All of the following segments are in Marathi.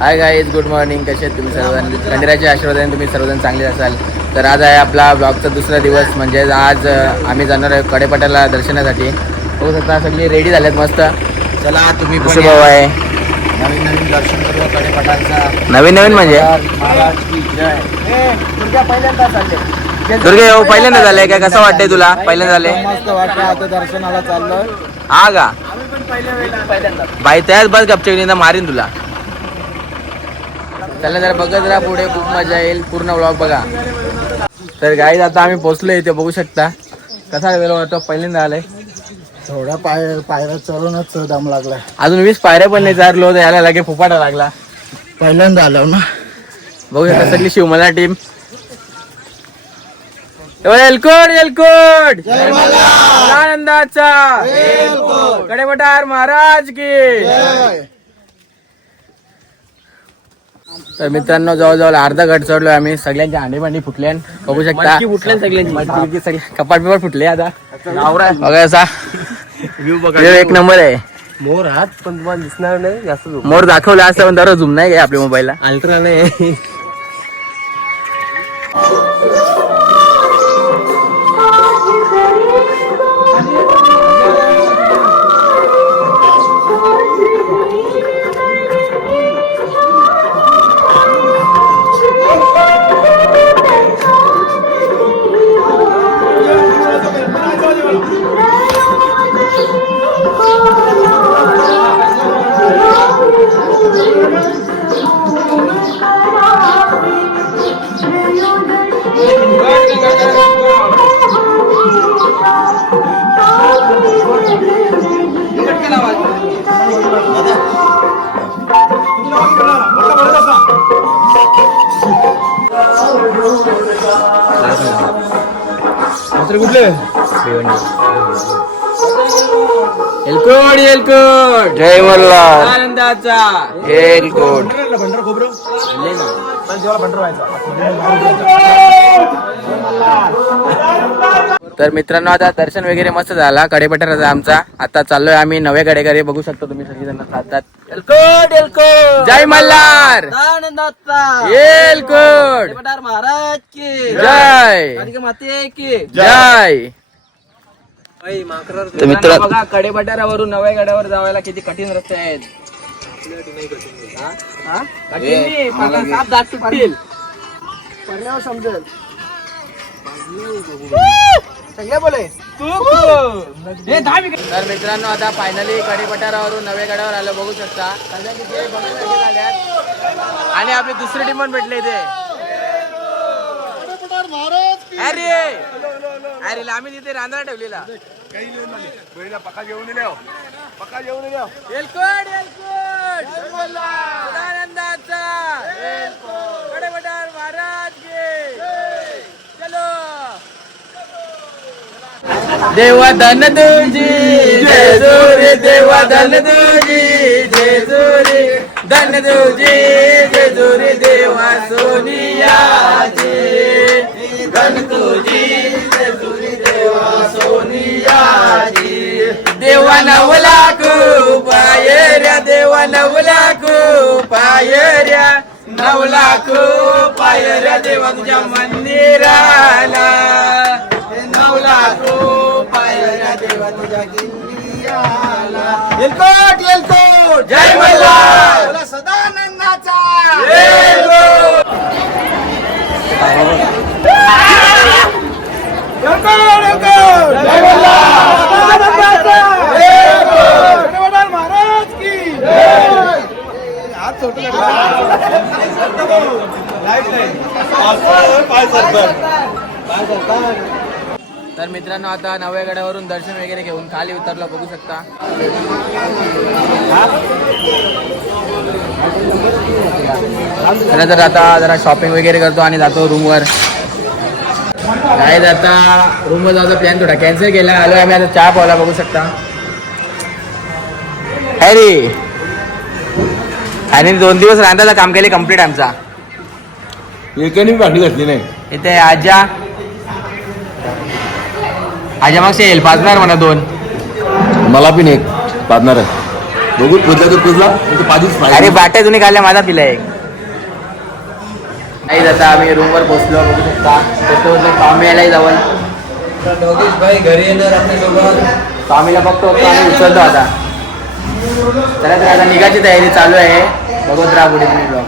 हाय गाईज गुड मॉर्निंग कसे आहेत तुम्ही सर्वजण? खंडेराच्या आशीर्वादाने तुम्ही सर्वजण चांगले असाल. तर आज आहे आपला ब्लॉगचा दुसरा दिवस. म्हणजे आज आम्ही जाणार आहे कडेपटाला दर्शनासाठी. बघू शकता सगळी रेडी झाल्यात मस्त. चला तुम्ही भाऊ आहे? नवीन नवीन दर्शन करूया कडेपटांचा नवीन नवीन म्हणजे? की दुर्गे हो पहिल्यांदा झालंय काय कसं वाटतंय तुला? पहिल्यांदा झालंय मस्त आता दर्शनाला चाललोय. हा का? बाई त्याच बस गपचेकनींदा मारीन तुला. त्याला जरा बघत जरा पुढे खूप मजा येईल. पूर्ण ब्लॉग बघा. तर गाईज आता आम्ही पोहोचलो इथे बघू शकता. कसा वेळ होतो पहिल्यांदा आलाय. थोड्या पाय पायऱ्या चढूनच दम लागलाय अजून वीस पायऱ्या पण नाही चारलो तर याला लागे फुपाटा लागला. पहिल्यांदा आलो ना. बघू शकता सगळी शिवमला टीम एलकोट एलकोट! आनंदाचा कडेपटार महाराज की. तर मित्रांनो जवळजवळ अर्धा गट चढलोय आम्ही. सगळ्यांची हांडी भांडी फुटल्या बघू शकता फुटल्या सगळ्यांची. सगळे कपाट बिपाट फुटले आता. बघा असा. एक नंबर आहे. मोर हात पण तुम्हाला दिसणार नाही जास्त मोर दाखवला असं पण दररोज झुम नाही काय आपल्या मोबाईलला अल्ट्रा नाही कुठले? एलकोट एलकोट. जय मल्हार आनंदाचा. एलकोट. भंडार खोबरं भंडार व्हायचा तर मित्रांनो आता दर्शन वगैरे मस्त झाला. कडेपठाराचा आमचा. आता चाललोय आम्ही नव्या कडेकडे बघू शकतो तुम्ही सगळेजण एलकोट जय मल्हार! एलकोट महाराज की! जय! कालिका माते की? जय! मित्र बघा कडेपठारावरून नव्या गड्यावर जावायला किती कठीण रस्ते आहेत. समजेल. तर मित्रांनो आता फायनली कडेपठारावरून नव्या गडावर आलो बघू शकता. आणि आपली दुसरी टीम पण भेटले इथे. अरे! अरे आम्ही तिथे रांधा ठेवलेला. सदानंदाचा कडेपठार महाराज की चलो देवा धन तुझी जेजुरी देवा धन तुझी जेजुरी धन तुझी जेजुरी देवा सोनियाची धन तुझी जेजुरी देवा सोनियाची देवा नवलाखू पायऱ्या देवा नवलाखू पायऱ्या नवलाखू पायऱ्या देवा तुझ्या मंदिराला. एलकोट एलकोट जय मल्हार! बोला सदानंदाचा! महाराज की हात सोडू नका लाइट नाही. पाय सरतात पाय सरतात तर मित्रांनो आता नव्या गडावरून दर्शन वगैरे घेऊन खाली उतरलो बघू शकता. तर आता जरा शॉपिंग वगैरे करतो आणि जातो रूमवर काय आता रूमवर जायचा प्लॅन थोडा कॅन्सल केला. आलो आम्ही आता चहा पावला बघू शकता. हॅरी आणि दोन दिवस रांधाचं काम केले कंप्लीट आमचा. एकाने भांडी घातली नाही. इथे आजा. आजा मग येईल. पाचणार म्हणा दोन. मला पण एक. आहे. बघून पुजला तर पुजला म्हणजे अरे बाट्या तुम्ही खाल्ल्या माझा पिला एक. नाही आता आम्ही रूमवर पोहोचलो बघू शकता. स्वामी यायलाही जवळ. भाई घरी येणार आपल्यासोबत स्वामीला बघतो आम्ही उचलतो आता. चला तर आता निघायची तयारी चालू आहे. बघत राहा पुढे तुम्ही vlog.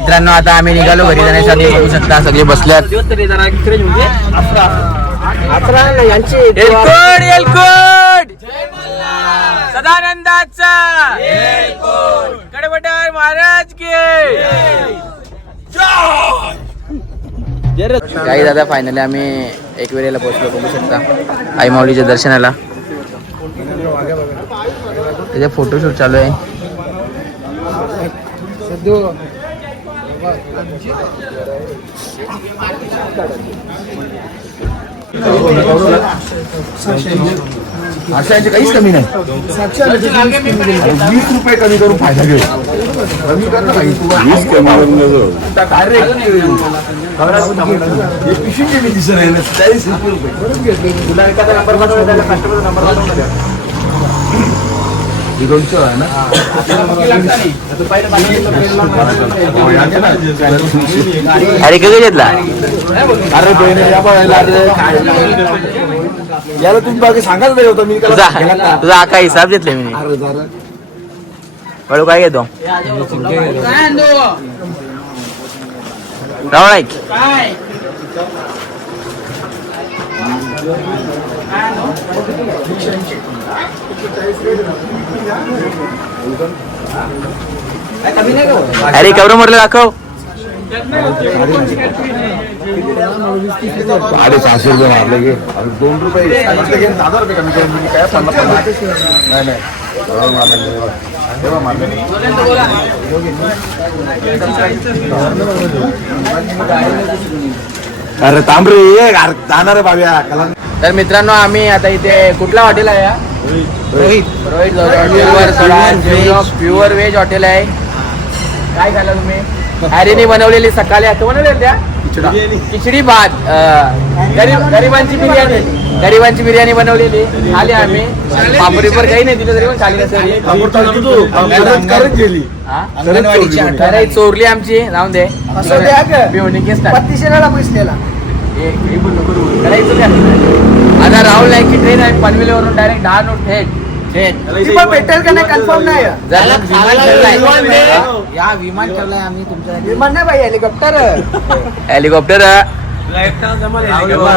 मित्रांनो आता आम्ही निघालो. घरी जाण्यासाठी बघू शकता. सगळे बसल्यात. एलकोड एलकोड! सदानंदाचा! कडवटार महाराज के! काही दादा फायनली आम्ही एक वेळेला पोहोचलो बघू शकता. आई माऊलीच्या दर्शनाला. त्याचे फोटोशूट चालू आहे. अशांचे काहीच कमी नाही. वीस रुपये कमी करून फायदा घे कमी कर ना काही वीस कमी पिशवीचे मी दिसत आहे ना चाळीस रुपये. तुला एखादा नंबर नंबर दोनशे आहे ना? अरे कधी घेतला अरे याला तुम्ही बाकी सांगायला तरी होतं मी तुझा आका हिसाब घेतले मी. अरे जरा. बळू काय घेतो? रावण ऐक अरे कवर म्हटलं दाखव साडे सहाशे रुपये मारले गे अरे दोन रुपये सांगितलं रुपये कमी करून. काय पन्नास नाही नाही बरोबर मारले तेव्हा मारले अरे तांबरे ये अरे जाणार आहे बाब्या कला तर मित्रांनो आम्ही आता इथे कुठला हॉटेल आहे हा? रोहित. रोहित हॉटेलवर प्युअर व्हेज हॉटेल आहे काय खाल्लं तुम्ही? हॅरीने बनवलेली सकाळी. आता बनवलेली त्या? खिचडी. भात गरीब गरिबांची बिर्याणी. गरिबांची बिर्याणी बनवलेली. खाली आम्ही. पापडीवर काही नाही दिलं तरी पण खाली नसेल. अरे चोरली आमची. जाऊन दे? आता राहुल नाईकची ट्रेन आहे पनवेलीवरून डायरेक्ट दहा नोट थेट. थेट भेटेल का नाही कन्फर्म नाही. या विमान ठेवलंय आम्ही तुमच्या विमान नाही भाई हेलिकॉप्टर हेलिकॉप्टर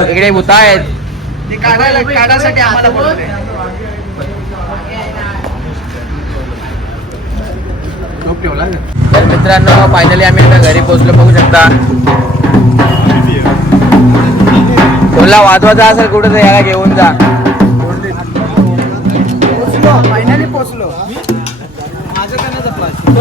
इकडे भूता आहेत ते काढायला काढायसाठी आम्हाला बोलवलंय. तर मित्रांनो फायनली आम्ही आता घरी पोहोचलो बघू शकता. कोणला वाजवायचा असेल कुठं तर याला घेऊन जा पोचलो फायनली पोचलो तो तिकडे पाच चला